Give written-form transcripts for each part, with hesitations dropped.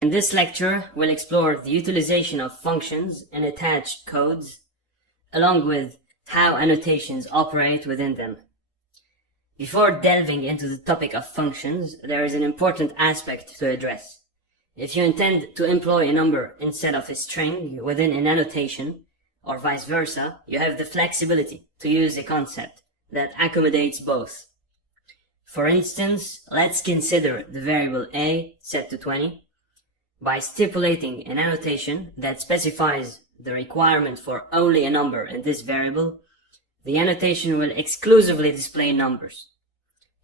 In this lecture, we'll explore the utilization of functions and attached codes, along with how annotations operate within them. Before delving into the topic of functions, there is an important aspect to address. If you intend to employ a number instead of a string within an annotation, or vice versa, you have the flexibility to use a concept that accommodates both. For instance, let's consider the variable a set to 20. By stipulating an annotation that specifies the requirement for only a number in this variable, the annotation will exclusively display numbers.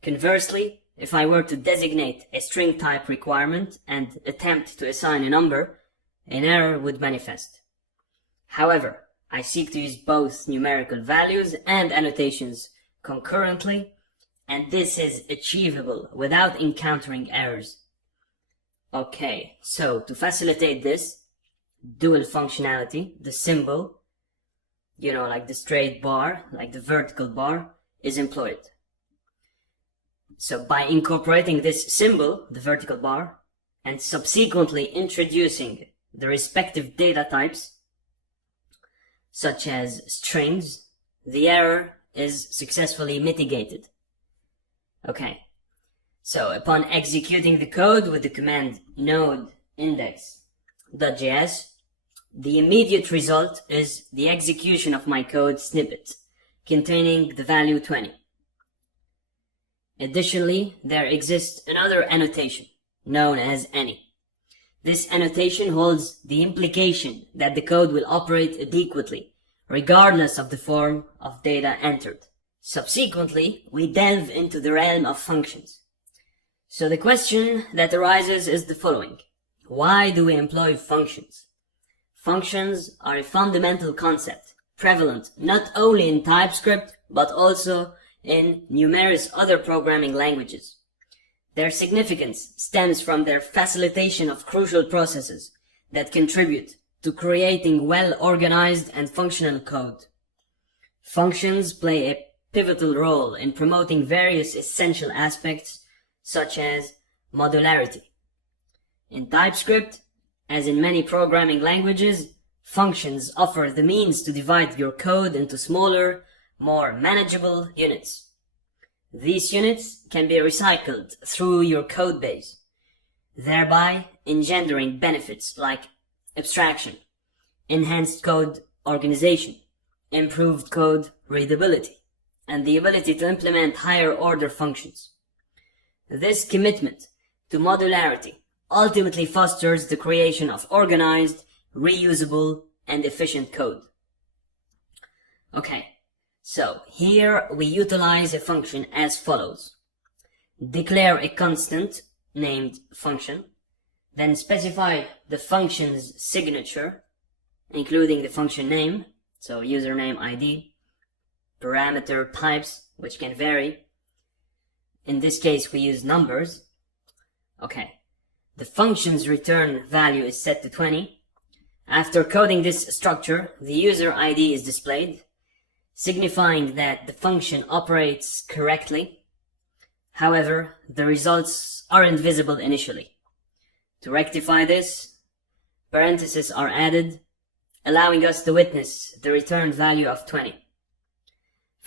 Conversely, if I were to designate a string type requirement and attempt to assign a number, an error would manifest. However, I seek to use both numerical values and annotations concurrently, and this is achievable without encountering errors. Okay, so to facilitate this dual functionality, the symbol, like the straight bar, like the vertical bar, is employed. So by incorporating this symbol, the vertical bar, and subsequently introducing the respective data types, such as strings, the error is successfully mitigated. Okay. So upon executing the code with the command node index.js, the immediate result is the execution of my code snippet containing the value 20. Additionally, there exists another annotation known as any. This annotation holds the implication that the code will operate adequately regardless of the form of data entered. Subsequently, we delve into the realm of functions. So the question that arises is the following. Why do we employ functions? Functions are a fundamental concept, prevalent not only in TypeScript, but also in numerous other programming languages. Their significance stems from their facilitation of crucial processes that contribute to creating well-organized and functional code. Functions play a pivotal role in promoting various essential aspects such as modularity. In TypeScript, as in many programming languages, functions offer the means to divide your code into smaller, more manageable units. These units can be recycled through your code base, thereby engendering benefits like abstraction, enhanced code organization, improved code readability, and the ability to implement higher order functions. This commitment to modularity ultimately fosters the creation of organized, reusable, and efficient code. Okay, so here we utilize a function as follows. Declare a constant named function, then specify the function's signature, including the function name, so username ID, parameter types, which can vary. In this case, we use numbers. Okay. The function's return value is set to 20. After coding this structure, the user ID is displayed, signifying that the function operates correctly. However, the results aren't visible initially. To rectify this, parentheses are added, allowing us to witness the returned value of 20.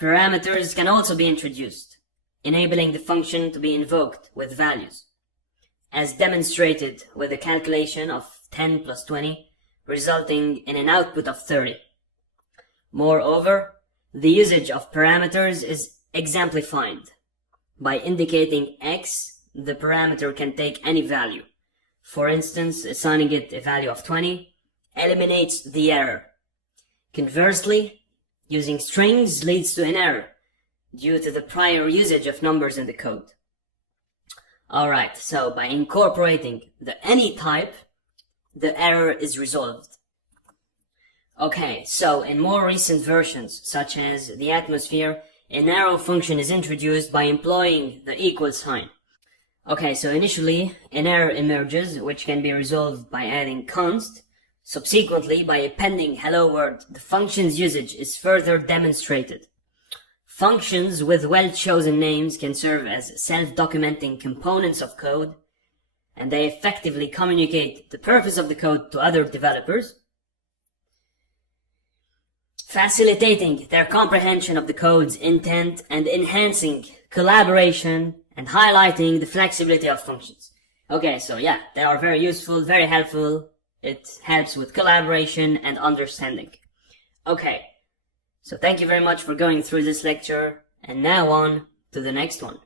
Parameters can also be introduced, enabling the function to be invoked with values, as demonstrated with the calculation of 10 plus 20, resulting in an output of 30. Moreover, the usage of parameters is exemplified. By indicating x, the parameter can take any value. For instance, assigning it a value of 20 eliminates the error. Conversely, using strings leads to an error due to the prior usage of numbers in the code. Alright, so by incorporating the any type, the error is resolved. Okay, so in more recent versions, such as the Atmosphere, an arrow function is introduced by employing the equal sign. Okay, so initially, an error emerges, which can be resolved by adding const. Subsequently, by appending hello world, the function's usage is further demonstrated. Functions with well-chosen names can serve as self-documenting components of code and they effectively communicate the purpose of the code to other developers, facilitating their comprehension of the code's intent and enhancing collaboration and highlighting the flexibility of functions. Okay, so yeah, they are very useful, very helpful. It helps with collaboration and understanding. Okay, so thank you very much for going through this lecture, and now on to the next one.